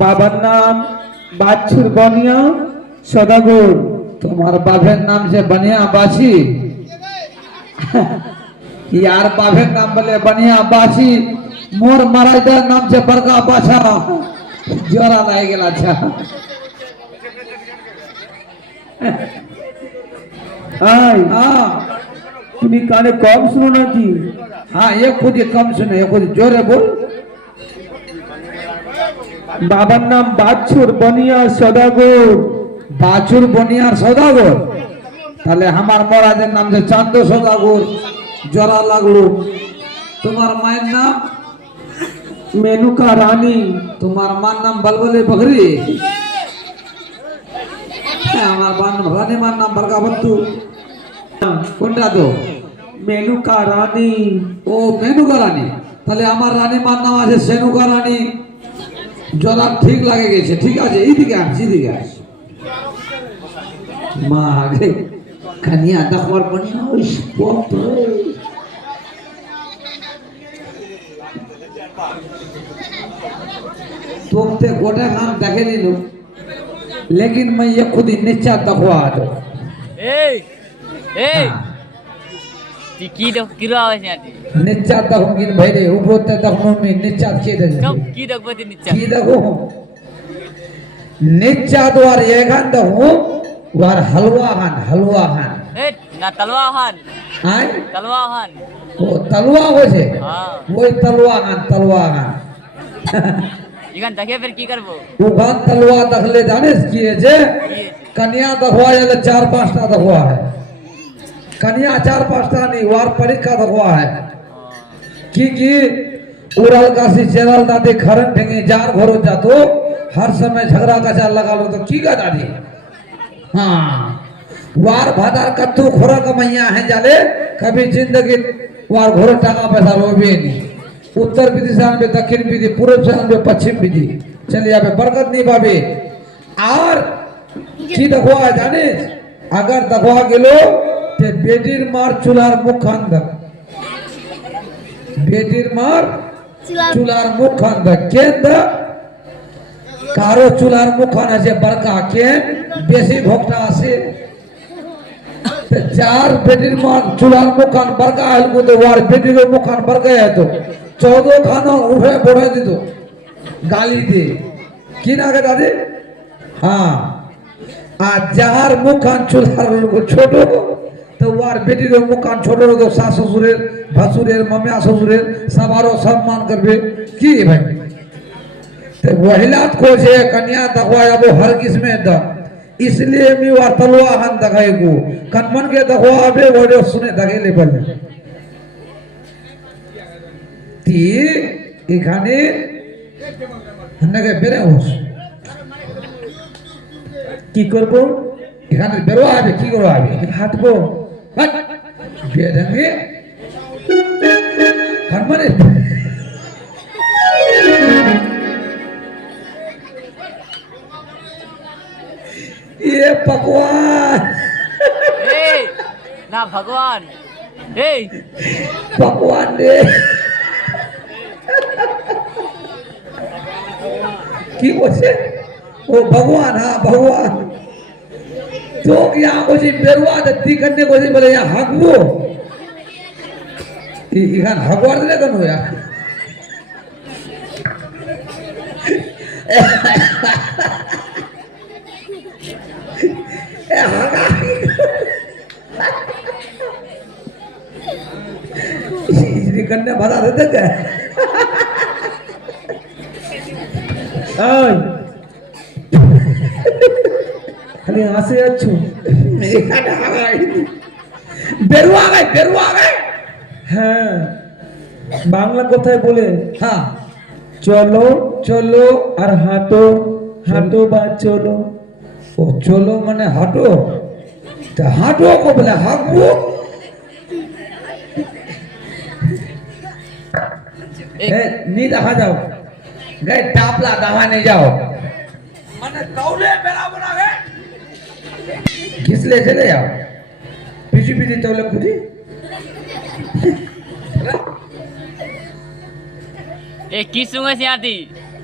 বাবার নাম বাছুর বনিয়া সদাগর। তোমার বাপের নাম যে বনিয়া বাসি, यार बापের নাম বলে বনিয়া বাসি, মোর মারাইদার নাম যে বরকা বাছা। জোরা লাগে গেল। আচ্ছা আয়, हाँ তুমি কানে কম শুনো নাকি? हाँ, ये खुद ही कम सुने, ये खुद जोरे बोल। বাবার নাম বাছুর বনিয়া সদাগর। বাছুর বনিয়ার সদাগর, তাহলে আমার মরাদের নাম যে চান্দ সদাগর। জোরা লাগলো। তোমার মায়ের নাম? মেনুকা রানী। তোমার মার নাম বলবলে বকরি। আমার রানী মার নাম বরকা বত্তু। কোনটা তো? মেনুকা রানী। ও মেনুকা রানী, তাহলে আমার রানী মার নাম আছে সেনুকা রানী। জলা ঠিক লাগে গেছে, ঠিক আছে। এইদিকে আস, এইদিকে আস। মা আগে কানিয়া দেখবার বনিয়া ওই বাপ রে। তোকে গোটা खान देखे नहीं लो, लेकिन मैं ये खुद ही नीचा दखवा दो। এই এই তুই কি দেখ কি রাওয়াজ আছি नीचा दखूंगी भाई रे, ऊपर ते दखूं मैं नीचा के दे। সব কি দেখবো তুই নিচে की देखो नीचा द्वार ये खान दखूं वार हलवा खान এই না তলোয়া খান आय তলোয়া খান वो तलवा हो छे। हाँ वही तलवा खान এখান দেখে ফের কি করবো उखान तलवा दखले जाने की जे कन्या दखवा जाले 4-5टा दखवा है। कन्या 4-5टा नहीं, वार परीक्षा दखवा है। की उड़ाल काशी चेरल दादी खरन ठेंगे जार घरो जातो, हर समय झगड़ा कचा लगा लो तो की का दादी। हाँ, वार भादार कत्तू खोरा कमैया है जाले, कभी जिंदगी वार घोरो टाका पैसा रोबे नहीं। उत्तर विधि से आने दक्षिण विधि, पूर्व से आने पश्चिम विधि, चलिए यहाँ पे बरकत नहीं पावे। और की दखवा जाने, अगर दखवा गेलो ते बेटीर मार चुलार मुख अंदर, बेटीर मार चुलार मुख अंदर केंद्र कारो चुलार मुख आना जे बरका के बेसी भोक्ता आसे। चार बेटीर मार चुलार मुख आन बरका हलको तो वार बेटीर मुख आन बरका है तो 14 खाना उठे बोढ़ा दी तो गाली दे की ना के दादी। हाँ, आज जार मुखान चुलार छोटो तो वार बेटी रो मुखान छोटो तो सास ससुरेर भासुरेर मम्या ससुरेर सबारो सम्मान करबे की भाई। ते वहिलात को जे कन्या दखवाया वो हर किस्में द, इसलिए मी वार तलवा हान दखाए को कनमन के दखवाबे वो सुने दखे ले बल ती এখানে হন্নাকে বেরে হোস কি করব? এখানে বেরো হবে কি করো হবে হাঁটবো। বেরঙ্গে মানে ये पकवान এই না ভগবান এই पकवान दे की बोले ओ भगवान। हाँ भगवान तो यहाँ मुझे बेरुआ दत्ती करने को बोले यहाँ हकबो इखान हकवार दे कौन होया करने भरा देते क्या আয়, খালি হাসে যাচ্ছ। बेरुआ गए। হ্যাঁ, বাংলা কথায় বলে हाँ চলো চলো আর হাঁটো, হাঁটো বা চলো। ओ चलो मने हटो तो हटो को बोले हकबो नी देखा जाओ गए टापला दवा नहीं जाओ मने दौड़े बेरा बना गए घिसले चले जाओ पीछे पीछे चले खुदी এ কি শুনেছি আদি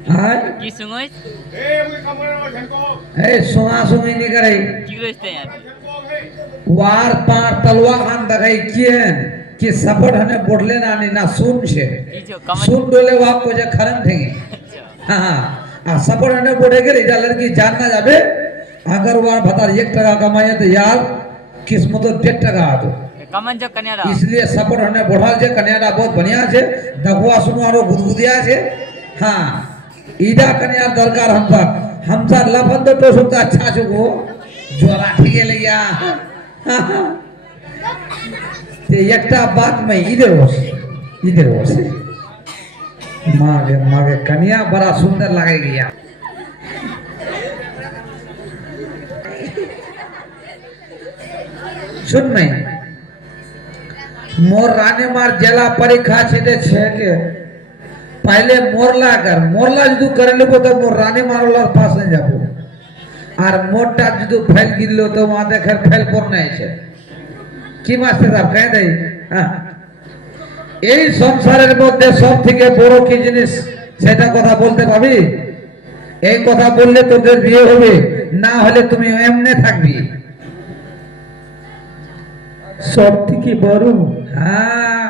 হ্যাঁ কি সুঙই এই সোনা সুমি নি করে কি রইছে यार वार पार तलवा खान दगाई किएन कि सपोर्ट हने बोडले ना नी ना सुन छे কি जो कमेंट सुन डोले वाप को जे खरन ठेंगे हाँ हाँ आ सपोर्ट हने बोडे के इधर लड़की जान ना जाबे अगर वार भतार 1 टका कमाए तो यार किस्मत 1.5 टका आ तो कमेंट जो कन्या इसलिए सपोर्ट हने बढ़ाल छे कन्याडा बहुत बढ़िया छे दगवा सुनवारो गुदगुदिया छे हाँ ईदा कन्या दरकार हमसा लफन तो सुनता अच्छा छुगो जोरा ठीक है लिया ते एकटा बात में इधर होस मागे कन्या बड़ा सुंदर लगेगी यार सुन मैं मोर रानी मार जिला परीक्षा छे छे के पहले मोरला जदू करे लेबो तो मोर रानी मारला पास नहीं जाबो আর মোরটা যদি ফেল গিললো তো মা দেখের ফেল পর নাই আছে কি মাস্টার সাহেব কই দেই এই সংসারের মধ্যে সবথেকে বড় কি জিনিস সেটা কথা বলতে পাবি এই কথা বললে তোদের বিয়ে হবে না হলে তুমি এমনে থাকবি সব থেকে বড় হ্যাঁ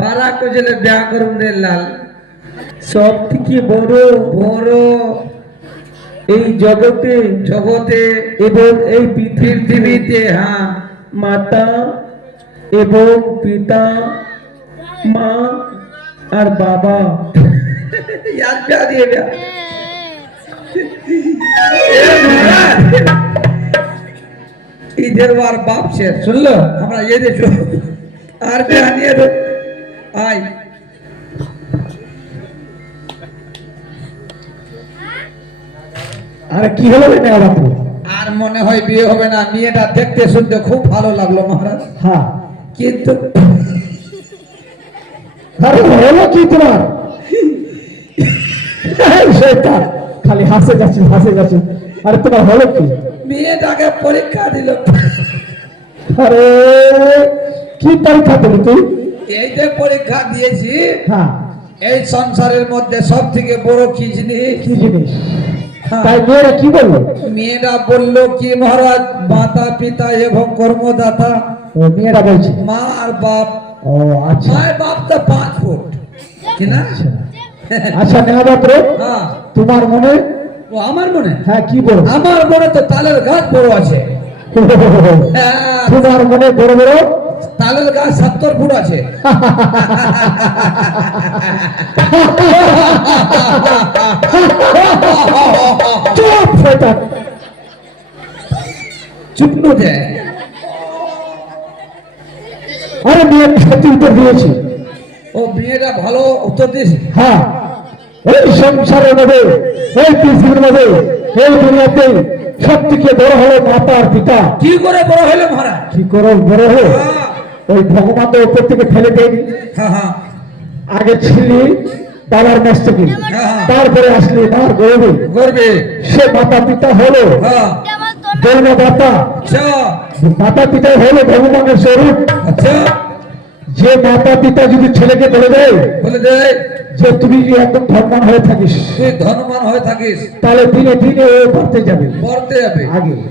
বারা কোজলে বিয়া করুম রে লাল সব থেকে বড় বড় এই জগতে জগতে এবং এই পৃথিবীতে পৃথিবীতে হ্যাঁ মাতা এবং পিতা মা আর বাবা याद क्या दिए गया इधर बार बाप से सुन लो हमारा ये देखो आर पे आनिए तो आई আর কি হলো না বাপু আর মনে হয় বিয়ে হবে না মেয়েটা দেখতে শুনতে খুব ভালো লাগলো মহারাজ হ্যাঁ কিন্তু আরে হলো কি তোমার শয়তান খালি হাসে যাচ্ছে আরে তোমার হলো কি মেয়েটাকে পরীক্ষা দিল আরে কি পরীক্ষা দিলি তুই এই যে পরীক্ষা দিয়েছি হ্যাঁ এই সংসারের মধ্যে সব থেকে বড় কি জিনিস কি জিনিস হ্যাঁ। তাই মেয়েরা কি বললো মেয়েরা বলল কি মহারাজ মাতা পিতা এবং কর্মদাতা ও মেয়েরা বলছে মা আর বাপ ও আচ্ছা মায়ের বাপ তো 5 ফুট কি না আচ্ছা আচ্ছা নেহাবাত্রে হ্যাঁ তোমার মনে ও আমার মনে হ্যাঁ কি বল আমার মনে তো তালের গাছ বড় আছে হ্যাঁ, তোমার মনে বড় বড় তালের গাছ 70 ফুট আছে চুপ শয়তান চুপ নো যে আরে মেয়ে সত্যি উত্তর দিয়েছি ও মেয়েটা ভালো উত্তর দিয়েছে হ্যাঁ এই সংসারের মধ্যে এই পৃথিবীর মধ্যে এই দুনিয়াতে সব থেকে বড় হলো মাতা আর পিতা কি করে বড় হলো মহারাজ কি করে বড় হলো হ্যাঁ, ওই ভগবান তো উপর থেকে ফেলে দেয়নি হ্যাঁ হ্যাঁ আগে ছিলি বাবার মস্তকে হ্যাঁ। তারপরে আসলি মার গর্বে করবে সে মাতা পিতা হলো হ্যাঁ জন্মদাতা আচ্ছা মাতা পিতা হলো ভগবানের স্বরূপ আচ্ছা যে মাতা পিতা যদি ছেলেকে বলে দেয় বলে দে যে তুমি যে একদম ধর্মান হয়ে থাকিস তুই ধনবান হয়ে থাকিস তাহলে দিনে দিনে ও বাড়তে যাবে পড়তে যাবে আগে